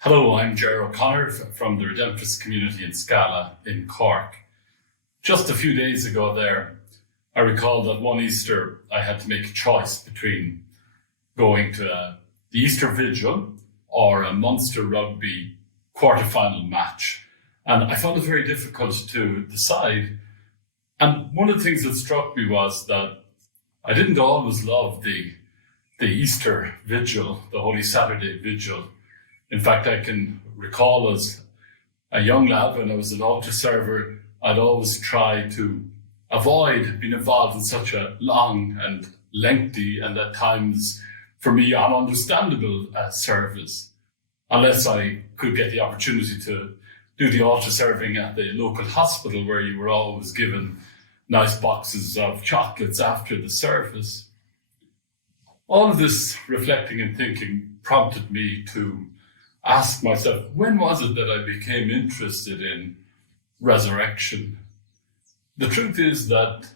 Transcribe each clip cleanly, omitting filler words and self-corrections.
Hello, I'm Gerry from the Redemptorist community in Scala in Cork. Just a few days ago there, I recall that one Easter I had to make a choice between going to the Easter Vigil or a Munster Rugby quarter-final match. And I found it very difficult to decide. And one of the things that struck me was that I didn't always love the Easter Vigil, the Holy Saturday Vigil. In fact, I can recall as a young lad when I was an altar server, I'd always try to avoid being involved in such a long and lengthy and at times, for me, ununderstandable service, unless I could get the opportunity to do the altar serving at the local hospital where you were always given nice boxes of chocolates after the service. All of this reflecting and thinking prompted me to ask myself, when was it that I became interested in resurrection? The truth is that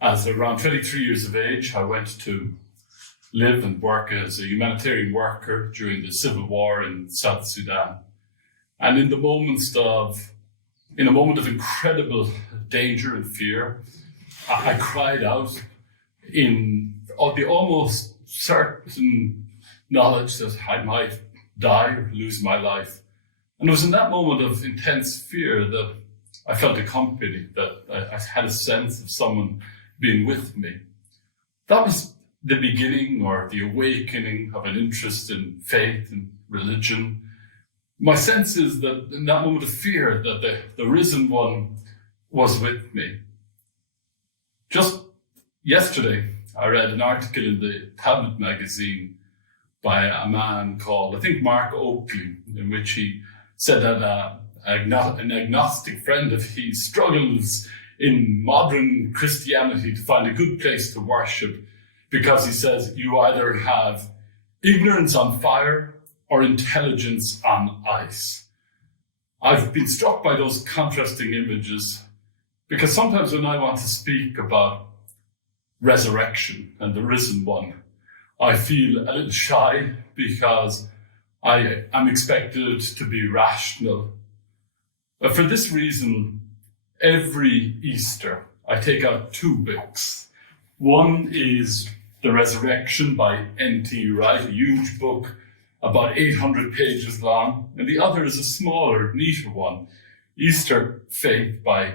as around 23 years of age, I went to live and work as a humanitarian worker during the civil war in South Sudan. And in a moment of incredible danger and fear, I cried out in the almost certain knowledge that I might die or lose my life. And it was in that moment of intense fear that I felt a company, that I had a sense of someone being with me. That was the beginning or the awakening of an interest in faith and religion. My sense is that in that moment of fear that the risen one was with me. Just yesterday, I read an article in the Tablet magazine by a man called, I think, Mark Oakley, in which he said that an agnostic friend of his struggles in modern Christianity to find a good place to worship because he says you either have ignorance on fire or intelligence on ice. I've been struck by those contrasting images because sometimes when I want to speak about resurrection and the risen one, I feel a little shy because I am expected to be rational. But for this reason, every Easter, I take out two books. One is The Resurrection by N.T. Wright, a huge book about 800 pages long. And the other is a smaller, neater one, Easter Faith by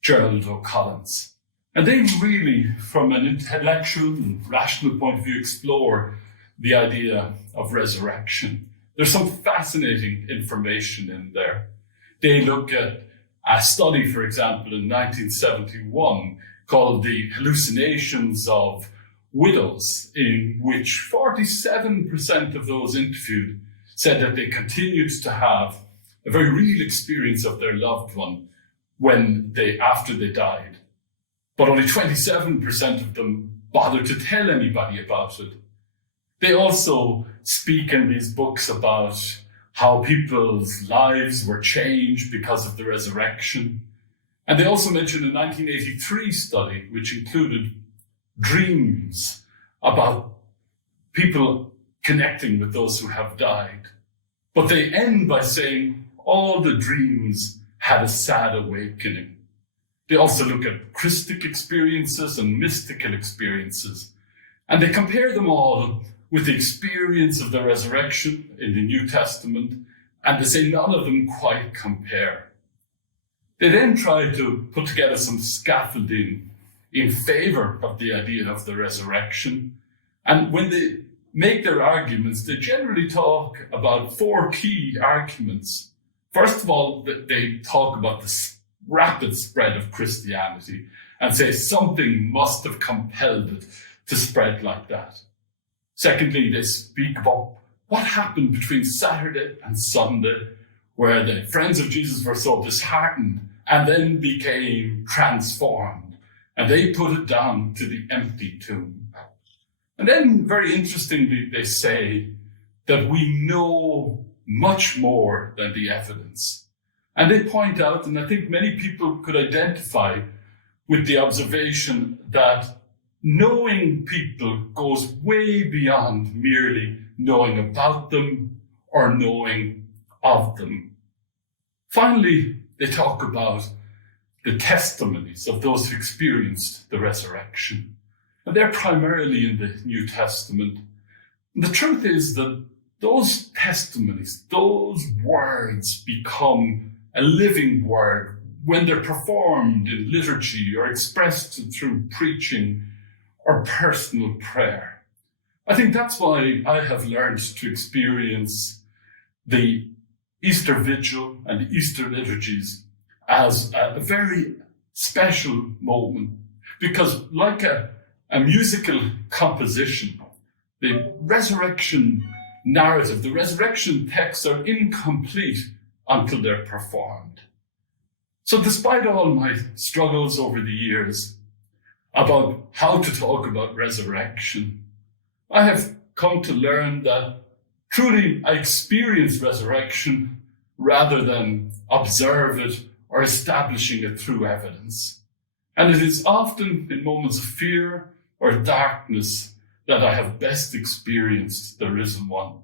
Gerald O'Collins. And they really, from an intellectual and rational point of view, explore the idea of resurrection. There's some fascinating information in there. They look at a study, for example, in 1971 called The Hallucinations of Widows, in which 47% of those interviewed said that they continued to have a very real experience of their loved one after they died. But only 27% of them bothered to tell anybody about it. They also speak in these books about how people's lives were changed because of the resurrection. And they also mention a 1983 study, which included dreams about people connecting with those who have died. But they end by saying all the dreams had a sad awakening. They also look at Christic experiences and mystical experiences, and they compare them all with the experience of the resurrection in the New Testament, and they say none of them quite compare. They then try to put together some scaffolding in favor of the idea of the resurrection, and when they make their arguments, they generally talk about four key arguments. First of all, they talk about the rapid spread of Christianity and say something must have compelled it to spread like that. Secondly, they speak about what happened between Saturday and Sunday, where the friends of Jesus were so disheartened and then became transformed and they put it down to the empty tomb. And then, very interestingly, they say that we know much more than the evidence. And they point out, and I think many people could identify with the observation that knowing people goes way beyond merely knowing about them or knowing of them. Finally, they talk about the testimonies of those who experienced the resurrection. And they're primarily in the New Testament. And the truth is that those testimonies, those words become a living word when they're performed in liturgy or expressed through preaching or personal prayer. I think that's why I have learned to experience the Easter Vigil and the Easter liturgies as a very special moment, because like a musical composition, the resurrection narrative, the resurrection texts are incomplete until they're performed. So despite all my struggles over the years about how to talk about resurrection, I have come to learn that truly I experience resurrection rather than observe it or establishing it through evidence. And it is often in moments of fear or darkness that I have best experienced the risen one.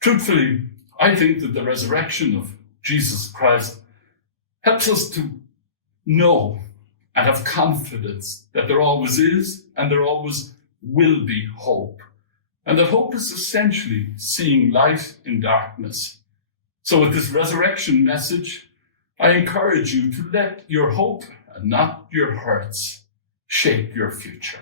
Truthfully, I think that the resurrection of Jesus Christ helps us to know and have confidence that there always is and there always will be hope. And that hope is essentially seeing light in darkness. So with this resurrection message, I encourage you to let your hope and not your hurts shape your future.